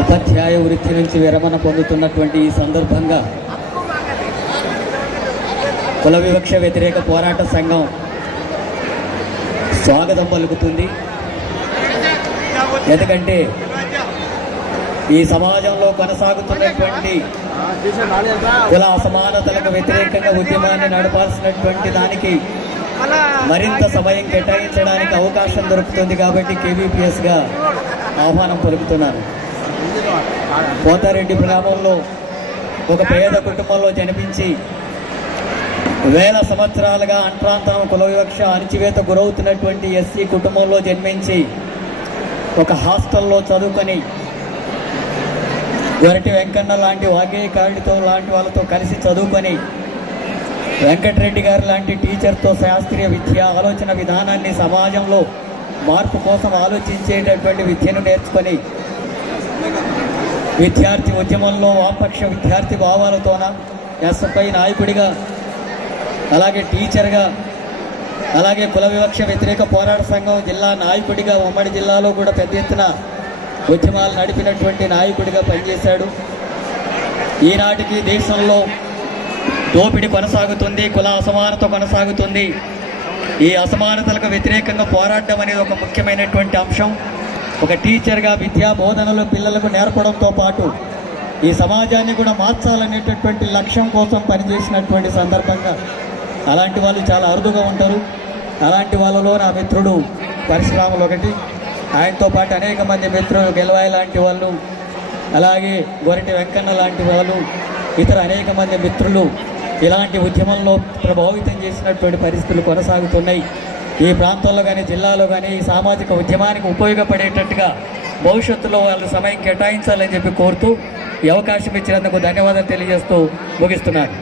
ఉపాధ్యాయ వృత్తి నుంచి విరమణ పొందుతున్నటువంటి ఈ సందర్భంగా కుల వివక్ష వ్యతిరేక పోరాట సంఘం స్వాగతం పలుకుతుంది. ఎందుకంటే ఈ సమాజంలో కొనసాగుతున్నటువంటి కుల అసమానతలకు వ్యతిరేకంగా ఉద్యమాన్ని నడపాల్సినటువంటి దానికి మరింత సమయం కేటాయించడానికి అవకాశం దొరుకుతుంది. కాబట్టి కేవీపీఎస్గా ఆహ్వానం పలుకుతున్నాను. పోతారెడ్డి గ్రామంలో ఒక పేద కుటుంబంలో జన్మించి వేల సంవత్సరాలుగా అంట్రాంతరం కుల వివక్ష అణచివేత గురవుతున్నటువంటి ఎస్సీ కుటుంబంలో జన్మించి ఒక హాస్టల్లో చదువుకొని గొరటి వెంకన్న లాంటి వాగ్గేయకారుడితో లాంటి వాళ్ళతో కలిసి చదువుకొని వెంకటరెడ్డి గారు లాంటి టీచర్తో శాస్త్రీయ విద్య ఆలోచన విధానాన్ని సమాజంలో మార్పు కోసం ఆలోచించేటటువంటి విద్యను నేర్చుకొని విద్యార్థి ఉద్యమంలో వామపక్ష విద్యార్థి భావాలతోన ఎస్ఎఫ్ఐ నాయకుడిగా, అలాగే టీచర్గా, అలాగే కుల వివక్ష వ్యతిరేక పోరాట సంఘం జిల్లా నాయకుడిగా ఉమ్మడి జిల్లాలో కూడా పెద్ద ఎత్తున ఉద్యమాలు నడిపినటువంటి నాయకుడిగా పనిచేశాడు. ఈనాటికి దేశంలో దోపిడీ కొనసాగుతుంది, కుల అసమానత కొనసాగుతుంది. ఈ అసమానతలకు వ్యతిరేకంగా పోరాటం అనేది ఒక ముఖ్యమైనటువంటి అంశం. ఒక టీచర్గా విద్యా బోధనలు పిల్లలకు నేర్పడంతో పాటు ఈ సమాజాన్ని కూడా మార్చాలనేటటువంటి లక్ష్యం కోసం పనిచేసినటువంటి సందర్భంగా అలాంటి వాళ్ళు చాలా అరుదుగా ఉంటారు. అలాంటి వాళ్ళలో నా మిత్రుడు పరశురాములు ఒకటి. ఆయనతో పాటు అనేక మంది మిత్రులు గెలవాయి లాంటి వాళ్ళు, అలాగే గొరటి వెంకన్న లాంటి వాళ్ళు, ఇతర అనేక మంది మిత్రులు ఇలాంటి ఉద్యమంలో ప్రభావితం చేసినటువంటి పరిస్థితులు కొనసాగుతున్నాయి. ఈ ప్రాంతంలో కానీ జిల్లాలో కానీ ఈ సామాజిక ఉద్యమానికి ఉపయోగపడేటట్టుగా భవిష్యత్తులో వాళ్ళు సమయం కేటాయించాలని చెప్పి కోరుతూ ఈ అవకాశం ఇచ్చినందుకు ధన్యవాదాలు తెలియజేస్తూ ముగిస్తున్నాను.